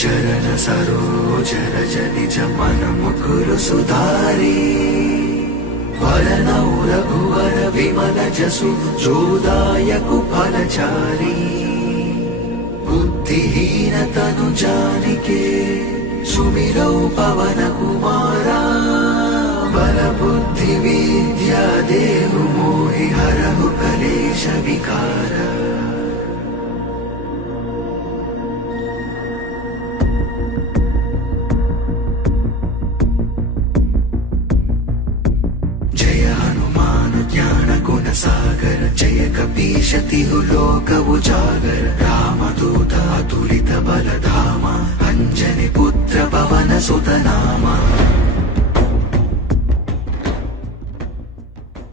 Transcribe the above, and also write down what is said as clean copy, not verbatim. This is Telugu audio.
చరణ సరోజ రజ నిజ మన ముకురు సుధారి వరనౌ రఘువర విమల జసు జోదాయకు ఫలచారి బుద్ధిహీన తను జానికే సుమిరౌ పవన కుమారా బల బుద్ధి విద్యా దేహు మోహి హరహు కలేశ వికార జయ హనుమాను జ్ఞాన గుణ సాగర జయ కపీశ తిహు లోక ఉజాగర రామదూత అతులిత బలధామ అంజని పుత్ర పవన సుతనామ